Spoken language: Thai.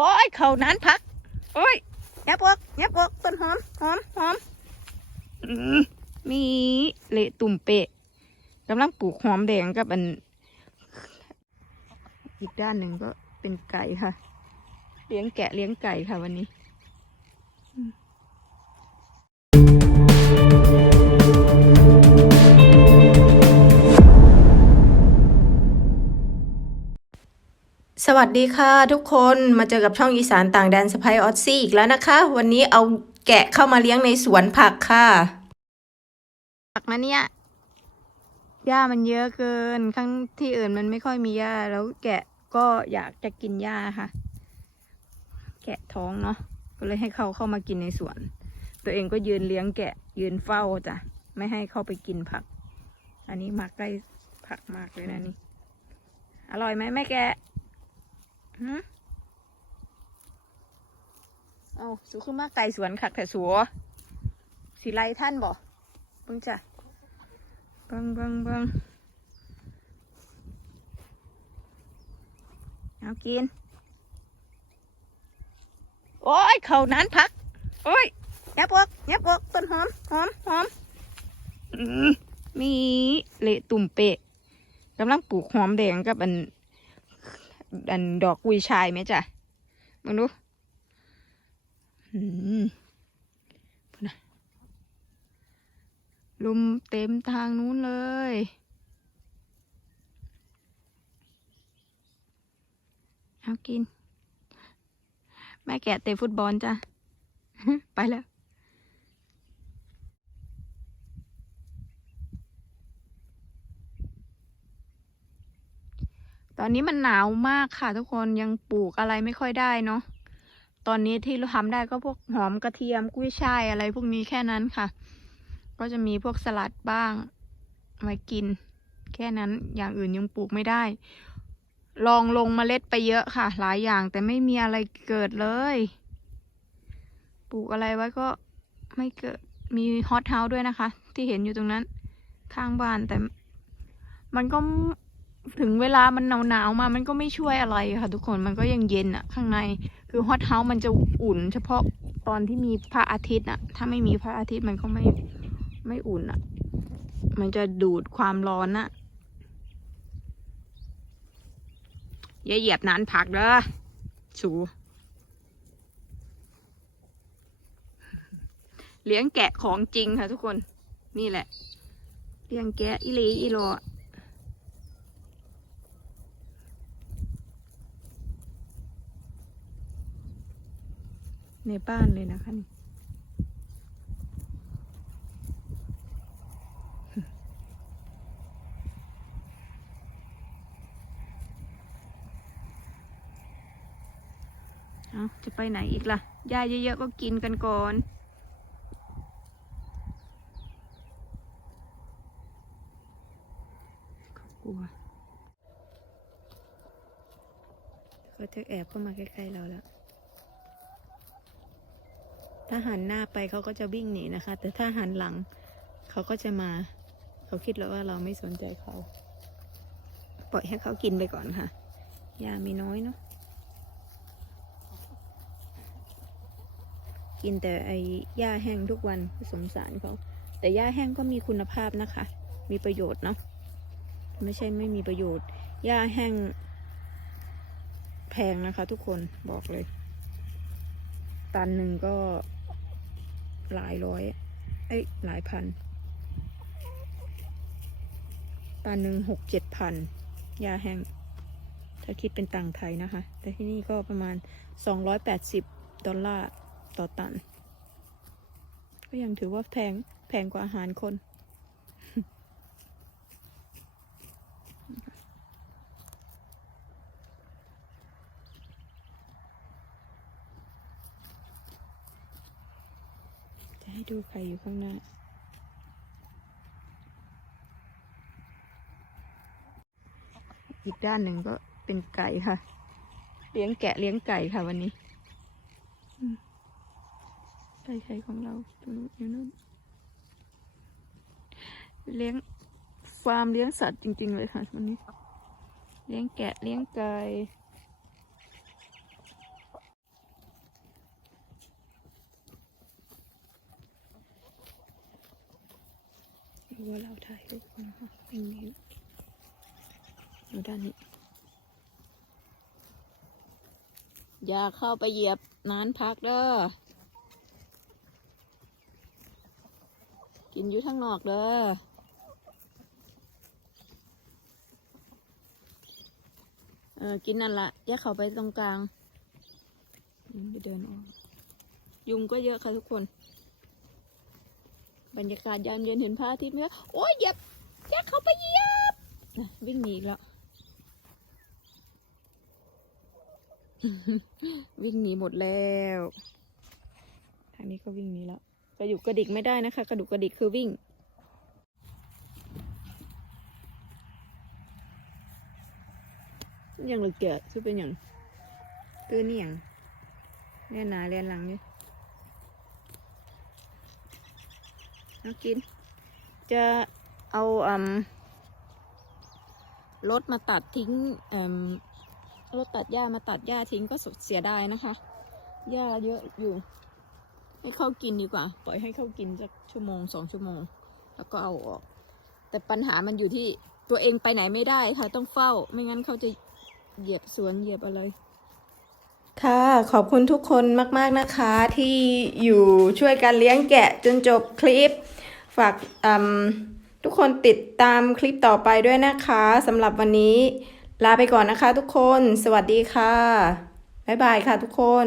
โอ้ยเขานั้นพัก โอ้ยยับออกยับออกต้นหอมหอมหอมอืมมีเละตุ่มเปะกำลังปลูกหอมแดงกับอัน อีกด้านหนึ่งก็เป็นไก่ค่ะ เลี้ยงแกะเลี้ยงไก่ค่ะวันนี้ สวัสดีค่ะทุกคนมาเจอกับช่องอีสานต่างแดนสไปออซซี่อีกแล้วนะคะ วันนี้เอาแกะเข้ามาเลี้ยงในสวนผักค่ะ ผักนะเนี่ยหญ้ามันเยอะเกินข้างที่อื่นมันไม่ค่อยมีหญ้าแล้วแกะก็อยากจะกินหญ้าค่ะ แกะท้องเนาะก็เลยให้เขาเข้ามากินในสวน ตัวเองก็ยืนเลี้ยงแกะยืนเฝ้าจ้ะไม่ให้เข้าไปกินผัก อันนี้มักได้ผักมากเลยนะนี่อร่อยไหมแม่แกะ หืมเอาสูขึ้นมาไก่สวนขักแต่สัวสีไรท่านบ่เบิ่งจ้ะเบิ่งเบิ่งเบิ่งเอากิน โอ้ย เขานั้นพัก โอ้ยยับออกยับออกต้นหอม หอม หอมมมีเละตุ่มเปะกำลังปลูกหอมแดงกับอัน อันดอกกุยชายไหมจ๊ะมาดูอืมพูนะลุมเต็มทางนู้นเลย เอากิน แม่แกะเตะฟุตบอลจ้ะ ไปแล้ว ตอนนี้มันหนาวมากค่ะ ทุกคนยังปลูกอะไรไม่ค่อยได้เนาะตอนนี้ที่เราทำได้ก็พวกหอมกระเทียมกุ้ยช่ายอะไรพวกนี้แค่นั้นค่ะ ก็จะมีพวกสลัดบ้างไว้กิน แค่นั้นอย่างอื่นยังปลูกไม่ได้ ลองลงเมล็ดไปเยอะค่ะ หลายอย่างแต่ไม่มีอะไรเกิดเลย ปลูกอะไรไว้ก็ไม่เกิดมีฮอตเฮาส์ด้วยนะคะ ที่เห็นอยู่ตรงนั้น ข้างบ้านแต่มันก็ ถึงเวลามันหนาวหนาวๆมา มันก็ไม่ช่วยอะไรค่ะทุกคนมันก็ยังเย็นอะข้างในคือฮอตเฮาส์มันจะอุ่น เฉพาะตอนที่มีพระอาทิตย์อะถ้าไม่มีพระอาทิตย์มันก็ไม่ไม่อุ่นอะมันจะดูดความร้อนอะอย่าเหยียบนานผักเด้อสูเลี้ยงแกะของจริงค่ะทุกคนนี่แหละ เลี้ยงแกะอีหลีอีโล ในบ้านเลยนะคะนี่เอาจะไปไหนอีกล่ะยาเยอะๆก็กินกันก่อน กลัวเขาจะแอบเข้ามาใกล้ๆเราแล้ว ถ้าหันหน้าไปเขาก็จะวิ่งหนีนะคะ แต่ถ้าหันหลังเขาก็จะมา เขาคิดแล้วว่าเราไม่สนใจเขา ปล่อยให้เขากินไปก่อนค่ะยามีน้อยเนาะกินแต่ไอ้หญ้าแห้งทุกวันสงสารเขา แต่หญ้าแห้งก็มีคุณภาพนะคะ มีประโยชน์เนาะไม่ใช่ไม่มีประโยชน์หญ้าแห้ง แพงนะคะ ทุกคนบอกเลย ตันหนึ่งก็ หลายร้อย เอ้ยหลายพัน ตันหนึ่งหกเจ็ดพันยาแห้ง ถ้าคิดเป็นตังไทยนะคะ แต่ที่นี่ก็ประมาณสองร้อยแปดสิบดอลลาร์ต่อตัน ก็ยังถือว่าแพงแพงกว่าอาหารคน ให้ดูใครอยู่ข้างหน้า อีกด้านหนึ่งก็เป็นไก่ค่ะ เลี้ยงแกะเลี้ยงไก่ค่ะวันนี้ ไก่ไข่ของเราตรงนู้นอยู่นู้นเลี้ยงฟาร์มเลี้ยงสัตว์จริง ๆ เลยค่ะวันนี้ เลี้ยงแกะเลี้ยงไก่ ว่าเราถ่ายรูปนะคะอย่างนี้ดูด้านนี้ อย่าเข้าไปเหยียบนานพักเด้อ กินอยู่ข้างนอกเด้อเออ กินนั่นละอย่าเข้าไปตรงกลาง ไปเดินออก ยุงก็เยอะค่ะทุกคน บรรยากาศยามเย็นเห็นพระอาทิตย์ไหมคะโอ้ยเหยียบอย่าเขาไปเหยียบวิ่งหนีอีกแล้ววิ่งหนีหมดแล้ว ทางนี้ก็วิ่งหนีแล้วกระดุกกระดิกไม่ได้นะคะ กระดุกกระดิกคือวิ่งยังเลยเกิดคือเป็นอย่างตัวนี่อย่างเล่นหนาเล่นหลังนี่ากิน จะเอาอืมรถมาตัดทิ้งอืมรถตัดหญ้ามาตัดหญ้าทิ้งก็เสียดายนะคะ หญ้าเยอะอยู่ ให้เข้ากินดีกว่า ปล่อยให้เข้ากินสักชั่วโมงสองชั่วโมง แล้วก็เอาออก แต่ปัญหามันอยู่ที่ตัวเองไปไหนไม่ได้ค่ะ ต้องเฝ้า ไม่งั้นเขาจะเหยียบสวนเหยียบอะไร ค่ะขอบคุณทุกคนมากๆนะคะที่อยู่ช่วยกันเลี้ยงแกะจนจบคลิป ฝากทุกคนติดตามคลิปต่อไปด้วยนะคะสำหรับวันนี้ ลาไปก่อนนะคะทุกคน สวัสดีค่ะ บ๊ายบายค่ะทุกคน